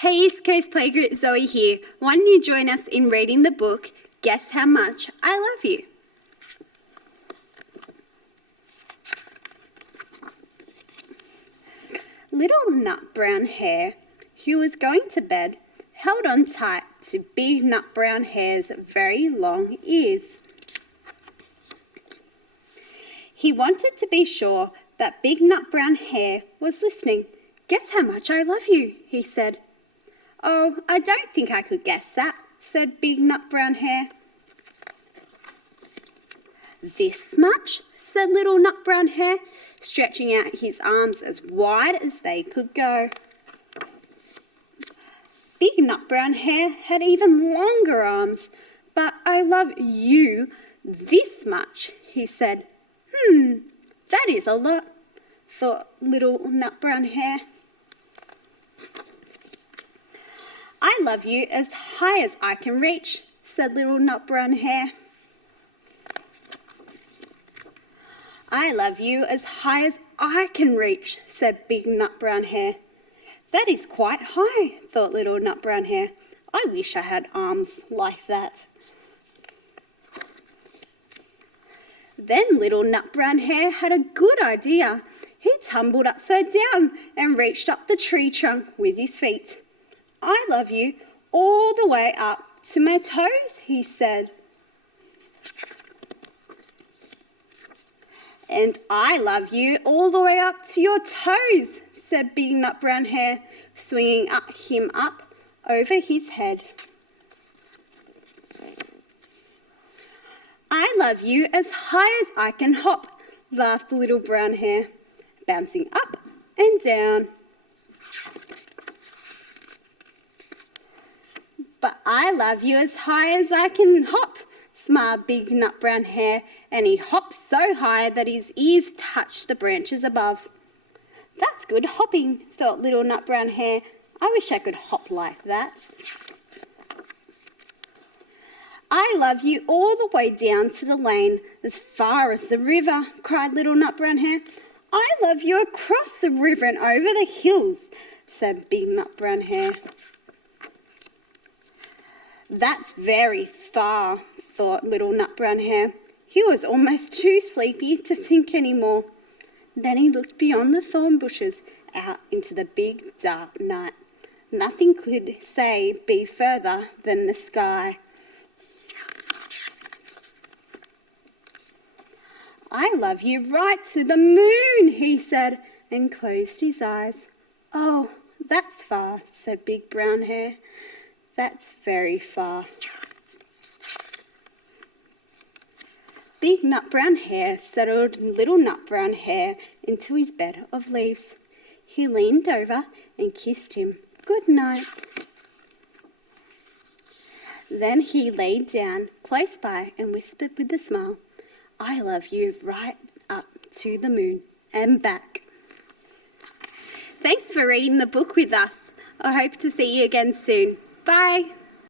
Hey East Coast Playgroup, Zoe here. Why don't you join us in reading the book, Guess How Much I Love You? Little Nut Brown Hare, who was going to bed, held on tight to Big Nut Brown Hare's very long ears. He wanted to be sure that Big Nut Brown Hare was listening. "Guess how much I love you," he said. "Oh, I don't think I could guess that," said Big Nut Brown Hare. "This much?" said Little Nut Brown Hare, stretching out his arms as wide as they could go. Big Nut Brown Hare had even longer arms. "But I love you this much," he said. That is a lot," thought Little Nut Brown Hare. "I love you as high as I can reach," said Little Nut Brown Hare. "I love you as high as I can reach," said Big Nut Brown Hare. "That is quite high," thought Little Nut Brown Hare. "I wish I had arms like that." Then Little Nut Brown Hare had a good idea. He tumbled upside down and reached up the tree trunk with his feet. "I love you all the way up to my toes," he said. "And I love you all the way up to your toes," said Big Nut Brown Hare, swinging him up over his head. "I love you as high as I can hop," laughed Little Brown Hare, bouncing up and down. "But I love you as high as I can hop," smiled Big Nut Brown Hare, and he hopped so high that his ears touched the branches above. "That's good hopping," thought Little Nut Brown Hare. "I wish I could hop like that." "I love you all the way down to the lane, as far as the river," cried Little Nut Brown Hare. "I love you across the river and over the hills," said Big Nut Brown Hare. "That's very far," thought Little Nut Brown Hare. He was almost too sleepy to think any more. Then he looked beyond the thorn bushes out into the big dark night. Nothing could be further than the sky. "I love you right to the moon," he said, and closed his eyes. "Oh, that's far," said Big Brown Hare. "That's very far." Big Nut Brown Hare settled Little Nut Brown Hare into his bed of leaves. He leaned over and kissed him good night. Then he laid down close by and whispered with a smile, "I love you right up to the moon and back." Thanks for reading the book with us. I hope to see you again soon. Bye.